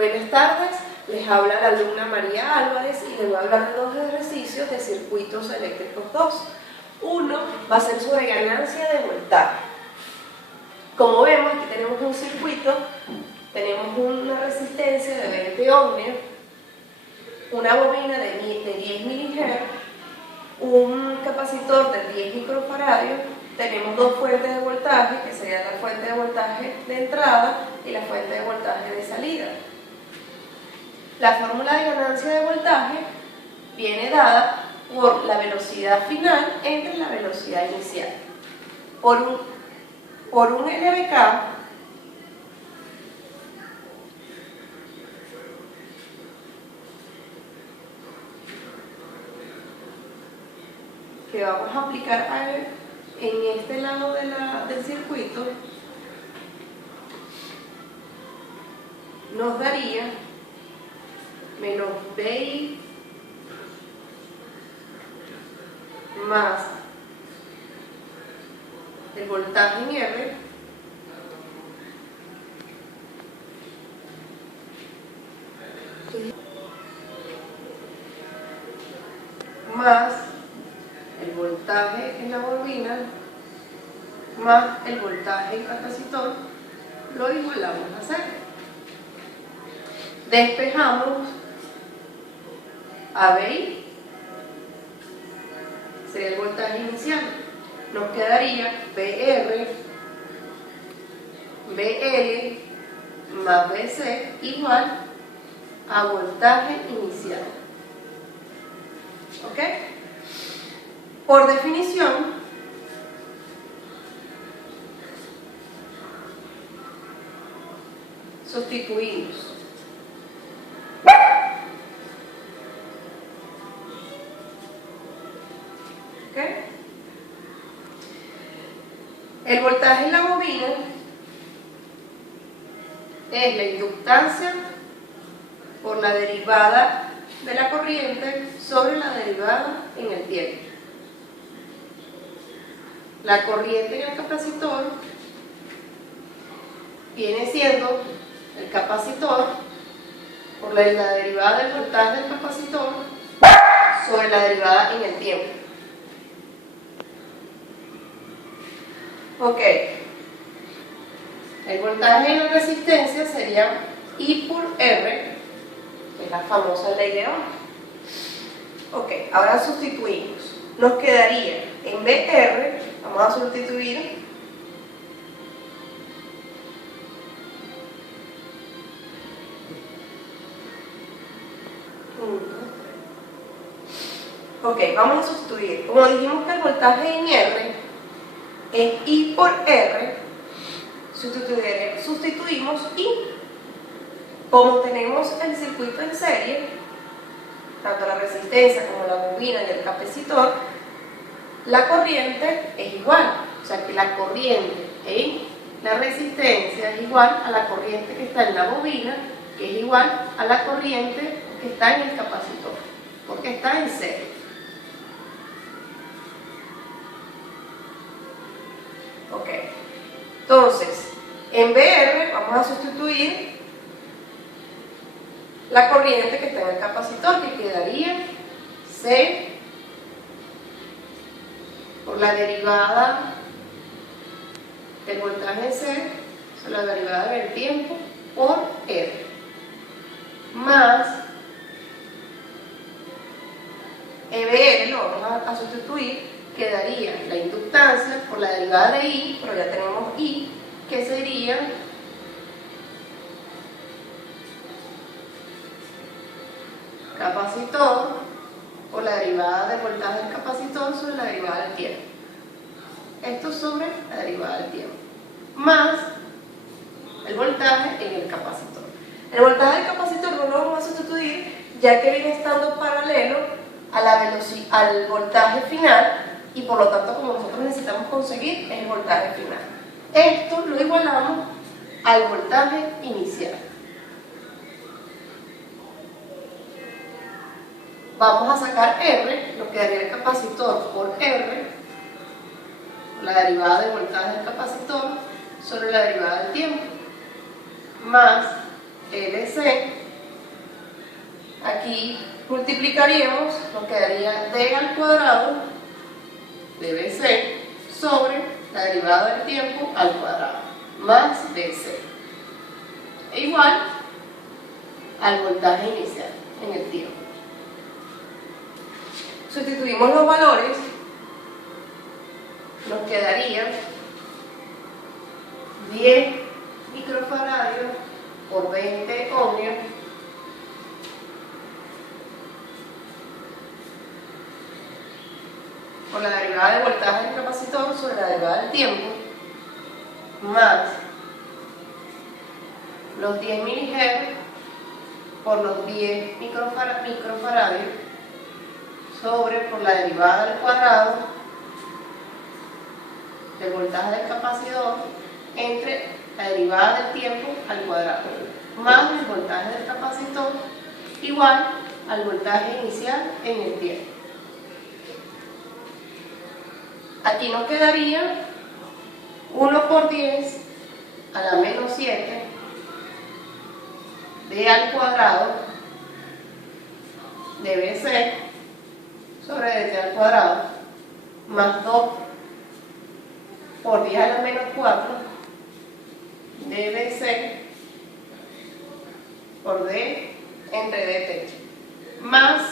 Buenas tardes, les habla la alumna María Álvarez y les voy a hablar de dos ejercicios de circuitos eléctricos 2. Uno va a ser sobre ganancia de voltaje. Como vemos, aquí tenemos un circuito, tenemos una resistencia de 20 ohmios, una bobina de 10 milihertz, un capacitor de 10 microfaradios, tenemos dos fuentes de voltaje, que sería la fuente de voltaje de entrada y la fuente de voltaje de salida. La fórmula de ganancia de voltaje viene dada por la velocidad final entre la velocidad inicial. Por un LVK, que vamos a aplicar en este lado del circuito, nos daría menos BI más el voltaje en R más el voltaje en la bobina más el voltaje en capacitor, lo igualamos a 0. Despejamos a BI, sería el voltaje inicial. Nos quedaría BR, BL más BC igual a voltaje inicial. ¿Ok? Por definición, sustituimos. ¿Okay? El voltaje en la bobina es la inductancia por la derivada de la corriente sobre la derivada en el tiempo. La corriente en el capacitor viene siendo el capacitor por la derivada del voltaje del capacitor sobre la derivada en el tiempo. Ok, el voltaje en la resistencia sería I por R, que es la famosa ley de Ohm. Ok, ahora sustituimos. Nos quedaría en BR, vamos a sustituir vamos a sustituir. Como dijimos que el voltaje en R es I por R, sustituimos I. Como tenemos el circuito en serie, tanto la resistencia como la bobina y el capacitor, la corriente es igual. O sea que la corriente en la resistencia es igual a la corriente que está en la bobina, que es igual a la corriente que está en el capacitor, porque está en serie. Ok, entonces en BR vamos a sustituir la corriente que está en el capacitor, que quedaría C por la derivada del voltaje C sobre la derivada del tiempo por R, más EBR, lo vamos a sustituir, quedaría la inductancia por la derivada de I, pero ya tenemos I, que sería capacitor por la derivada del voltaje del capacitor sobre la derivada del tiempo. Esto sobre la derivada del tiempo, más el voltaje en el capacitor. El voltaje del capacitor no lo vamos a sustituir, ya que viene estando paralelo a al voltaje final, y por lo tanto, como nosotros necesitamos conseguir el voltaje final, esto lo igualamos al voltaje inicial. Vamos a sacar R, nos quedaría el capacitor por R, la derivada del voltaje del capacitor sobre la derivada del tiempo, más LC. Aquí multiplicaríamos, nos quedaría D al cuadrado de BC sobre la derivada del tiempo al cuadrado más BC, igual al voltaje inicial en el tiempo. Sustituimos los valores, nos quedaría 10 microfaradios por 20 ohmios por la derivada de voltaje del capacitor sobre la derivada del tiempo, más los 10 milihertz por los 10 microfaradios sobre por la derivada del cuadrado del voltaje del capacitor entre la derivada del tiempo al cuadrado, más el voltaje del capacitor igual al voltaje inicial en el tiempo. Aquí nos quedaría 1 por 10 a la menos 7 D al cuadrado de BC sobre DT al cuadrado más 2 por 10 a la menos 4 de BC por D entre DT más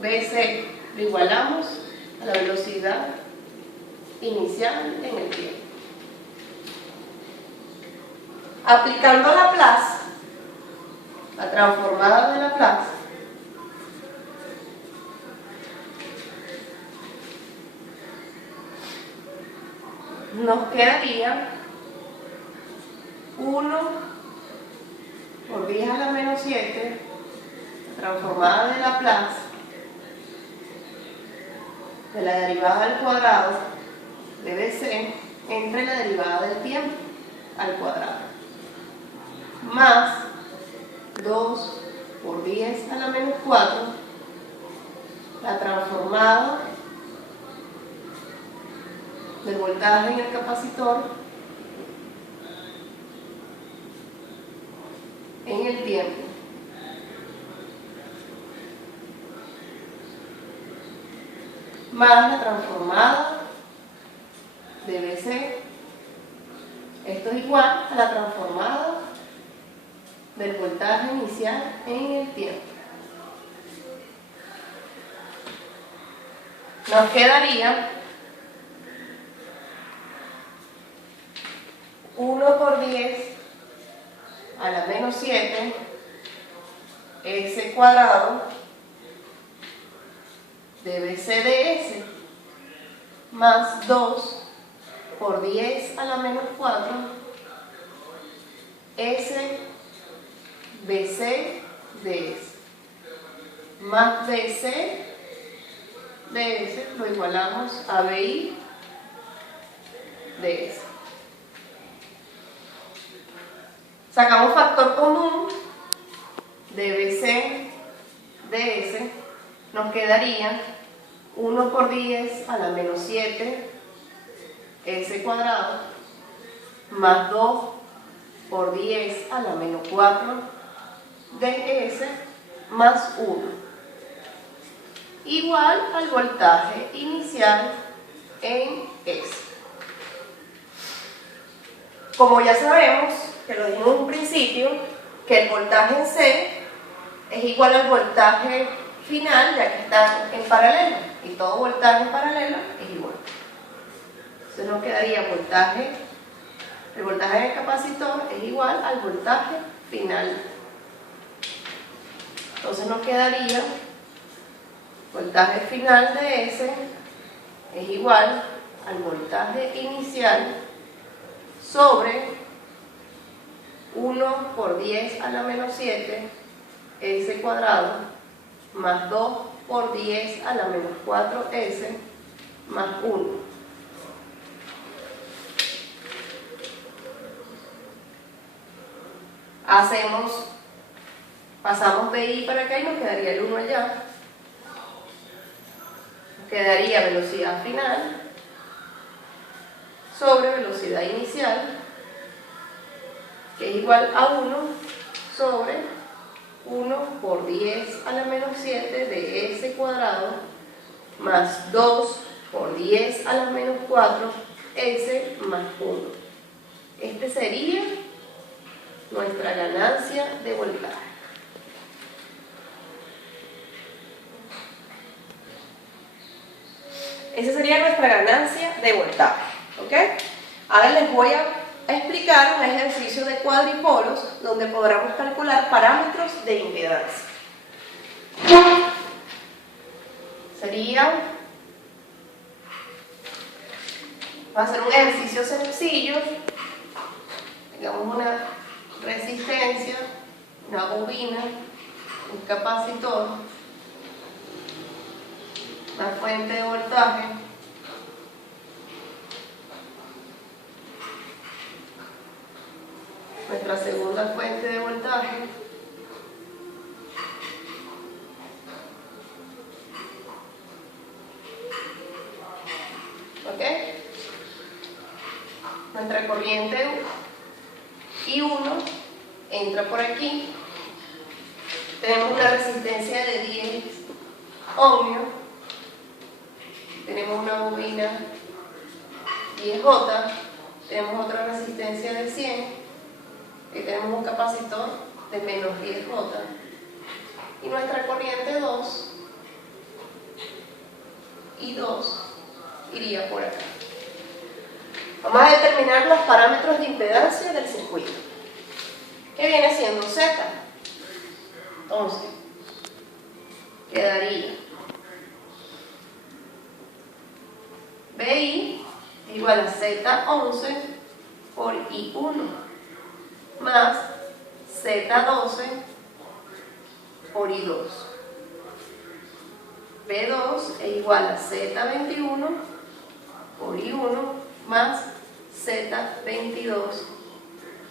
BC lo igualamos a la velocidad inicial en el tiempo. Aplicando Laplace, la transformada de Laplace, nos quedaría 1 por 10 a la menos 7, la transformada de Laplace, de la derivada al cuadrado de BC entre la derivada del tiempo al cuadrado, más 2 por 10 a la menos 4, la transformada del voltaje en el capacitor en el tiempo, más la transformada de BC. Esto es igual a la transformada del voltaje inicial en el tiempo. Nos quedaría 1 por 10 a la menos 7 S cuadrado de BCDS más 2 por 10 a la menos 4 S BC DS más BC DS lo igualamos a BI DS. Sacamos factor común de BC DS, nos quedaría 1 por 10 a la menos 7 S cuadrado más 2 por 10 a la menos 4 ds más 1 igual al voltaje inicial en S. Como ya sabemos, que lo dijimos en un principio, que el voltaje en C es igual al voltaje final, ya que están en paralelo, y todo voltaje en paralelo es igual. Entonces nos quedaría el voltaje del capacitor es igual al voltaje final. Entonces nos quedaría voltaje final de S es igual al voltaje inicial sobre 1 por 10 a la menos 7 S cuadrado más 2 por 10 a la menos 4 S más 1. Pasamos BI para acá y nos quedaría el 1 allá. Nos quedaría velocidad final sobre velocidad inicial que es igual a 1 sobre 1 por 10 a la menos 7 de s cuadrado más 2 por 10 a la menos 4 s más 1. Este sería nuestra ganancia de voltaje. Esa sería nuestra ganancia de voltaje. ¿Ok? Ahora les voy a explicar un ejercicio de cuadripolos donde podremos calcular parámetros de impedancia. Va a ser un ejercicio sencillo. Digamos una resistencia, una bobina, un capacitor, una fuente de voltaje, nuestra segunda fuente de voltaje, ¿ok? Nuestra corriente I1 entra por aquí, tenemos una resistencia de 10 ohmios, tenemos una bobina 10J, tenemos otra resistencia de 100 y tenemos un capacitor de menos 10J y nuestra corriente 2 y 2 iría por acá. Vamos a determinar los parámetros de impedancia del circuito, que viene siendo Z. Entonces, quedaría BI igual a Z11 por I1 más Z12 por I2. B2 es igual a Z21 por I1 más Z22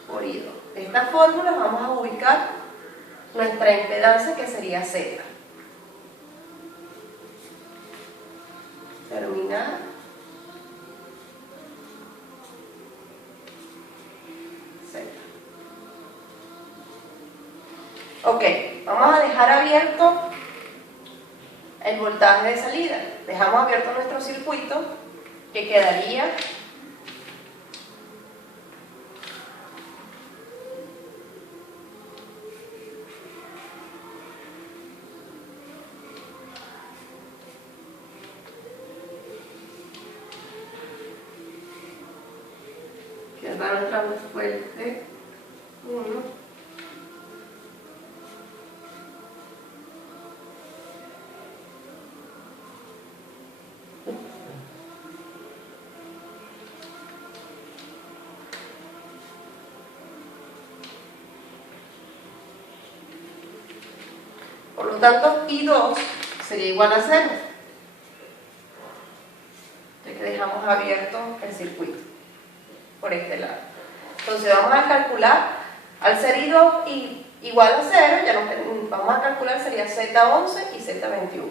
por I2. De esta fórmula vamos a ubicar nuestra impedancia, que sería Z. Terminar. Z. Ok, vamos a dejar abierto el voltaje de salida. Dejamos abierto nuestro circuito, que quedaría nuestra fuente 1 por lo tanto I2 sería igual a 0, ya que dejamos abierto el circuito por este lado. Entonces vamos a calcular, al ser I2 igual a 0, ya vamos a calcular sería Z11 y Z21.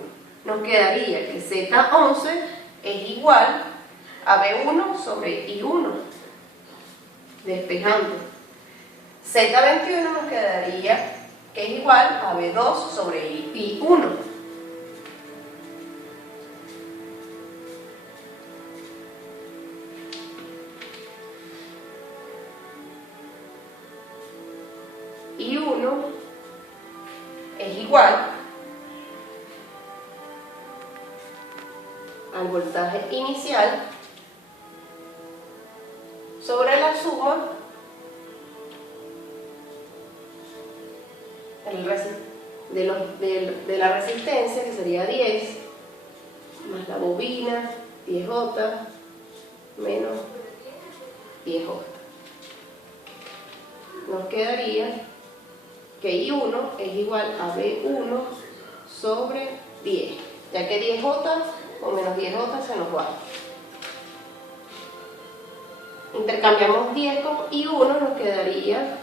Nos quedaría que Z11 es igual a B1 sobre I1, despejando. Z21 nos quedaría que es igual a B2 sobre I1. I1 es igual al voltaje inicial sobre la suma de la resistencia, que sería 10, más la bobina 10J menos 10J. Nos quedaría que I1 es igual a B1 sobre 10, ya que 10J o menos 10J se nos va. Intercambiamos 10 con I1, nos quedaría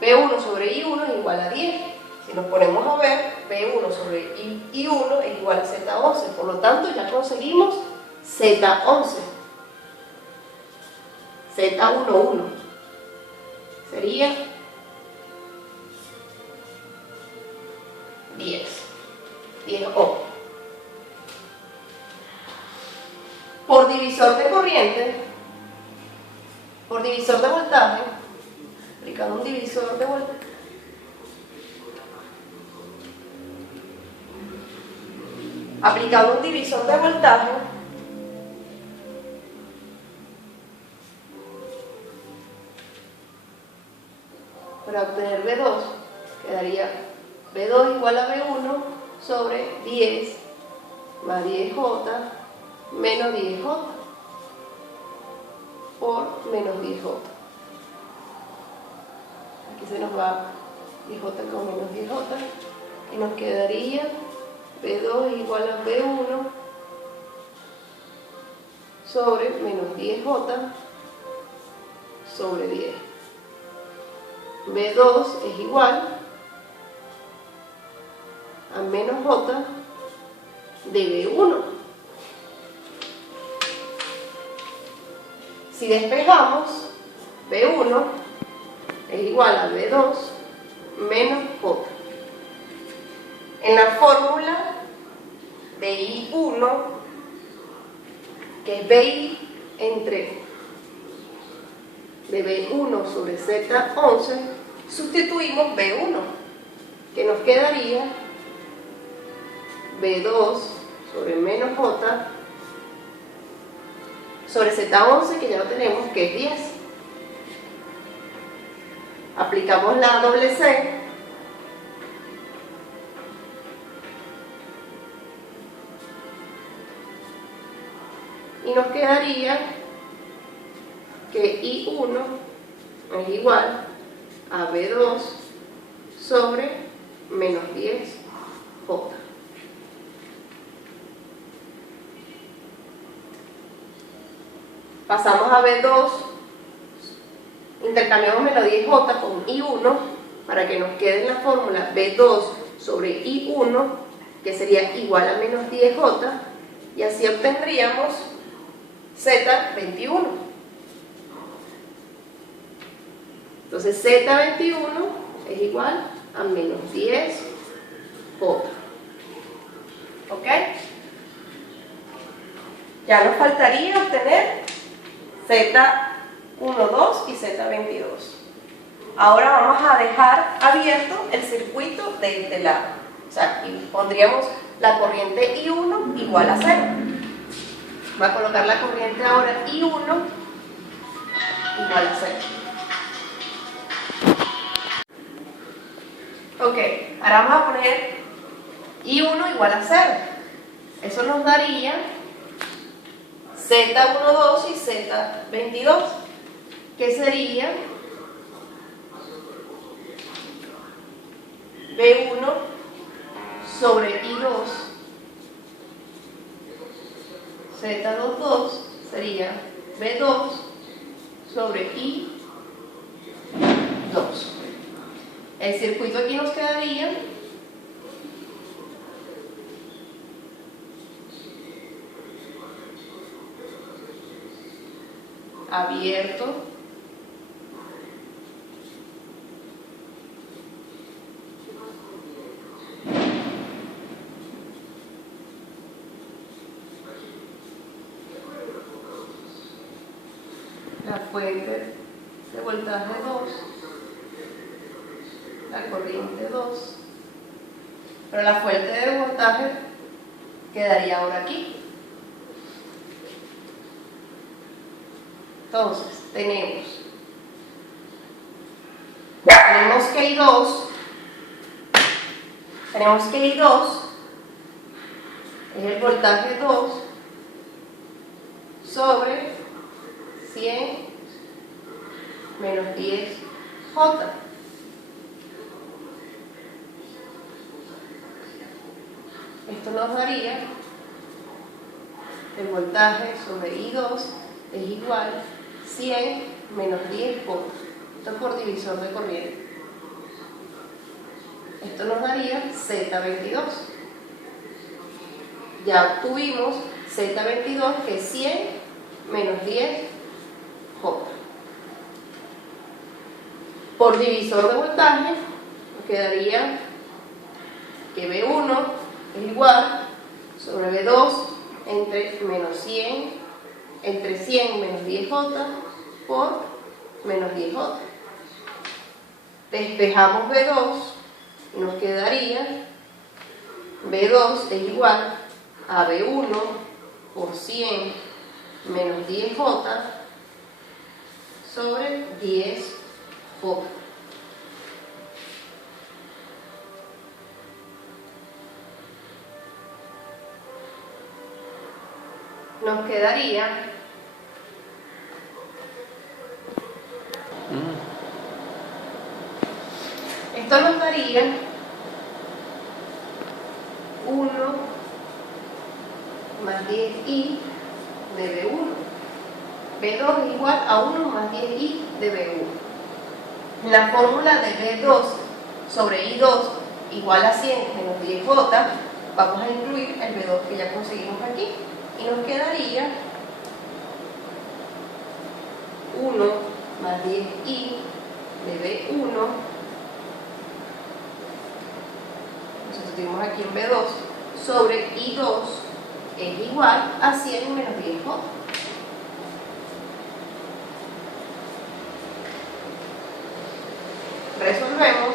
B1 sobre I1 es igual a 10. Si nos ponemos a ver, B1 sobre I1 es igual a Z11, por lo tanto ya conseguimos Z11, Z11 sería 10 ohm. Por divisor de corriente, por divisor de voltaje, aplicando un divisor de voltaje, para obtener V2, quedaría V2 igual a V1 sobre 10 más 10J menos 10J por menos 10J. Aquí se nos va 10J con menos 10J y nos quedaría V2 igual a V1 sobre menos 10J sobre 10. V2 es igual a menos J de V1. Si despejamos, V1 es igual a V2 menos J. En la fórmula de I1, que es VI entre de V1 sobre Z11, sustituimos V1, que nos quedaría V2 sobre menos J sobre Z11, que ya lo tenemos, que es 10. Aplicamos la doble C y nos quedaría que I1 es igual a V2 sobre menos 10J. Pasamos a V2, intercambiamos menos 10J con I1 para que nos quede en la fórmula V2 sobre I1, que sería igual a menos 10J, y así obtendríamos Z21. Entonces Z21 es igual a menos 10J. ¿Ok? Ya nos faltaría obtener Z12 y Z22. Ahora vamos a dejar abierto el circuito de este lado. O sea, y pondríamos la corriente I1 igual a 0. Voy a colocar la corriente ahora I1 igual a 0. Ok, ahora vamos a poner I1 igual a 0. Eso nos daría Z12 y Z22, que sería V1 sobre I2, Z22 sería V2 sobre I2. El circuito aquí nos quedaría abierto, la fuente de voltaje 2, la corriente 2, pero la fuente de voltaje quedaría ahora aquí. Entonces, tenemos que I2 es el voltaje 2 sobre 100 menos 10J. Esto nos daría el voltaje sobre I2 es igual a 100 menos 10J. Esto es por divisor de corriente. Esto nos daría Z22. Ya obtuvimos Z22, que es 100 menos 10 J. Por divisor de voltaje, nos quedaría que V1 es igual sobre V2 entre 100 menos 10J por menos 10J. Despejamos V2 y nos quedaría V2 es igual a V1 por 100 menos 10J sobre 10J. Nos quedaría esto nos daría 1 más 10i de V1. V2 es igual a 1 más 10i de V1. La fórmula de V2 sobre I2 igual a 100 menos 10J, vamos a incluir el V2 que ya conseguimos aquí y nos quedaría 1 más 10i de V1. Sustituimos aquí en V2 sobre I2 es igual a 100 menos 10J. Resolvemos.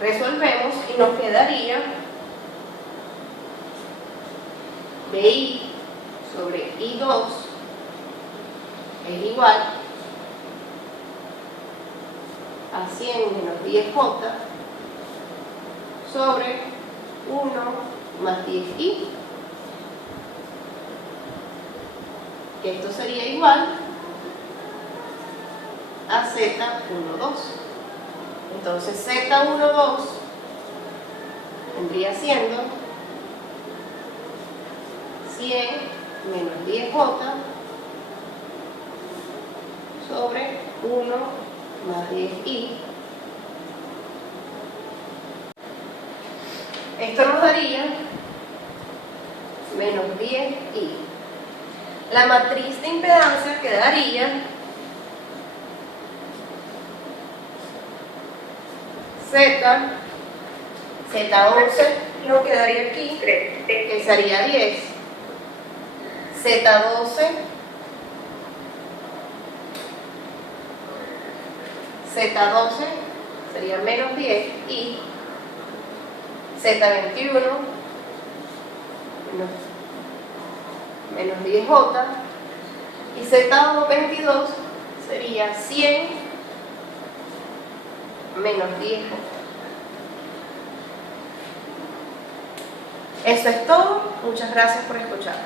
Resolvemos y nos quedaría VI sobre I2 es igual a 100 menos 10J sobre 1 más 10i, que esto sería igual a Z12. Entonces Z12 vendría siendo 100 menos 10J sobre 1 más 10i. Esto nos daría menos 10i. La matriz de impedancia quedaría Z11 nos quedaría aquí, que sería 10. Z12 sería menos 10 y Z21 menos 10J y Z22 sería 100 menos 10J. Eso es todo. Muchas gracias por escuchar.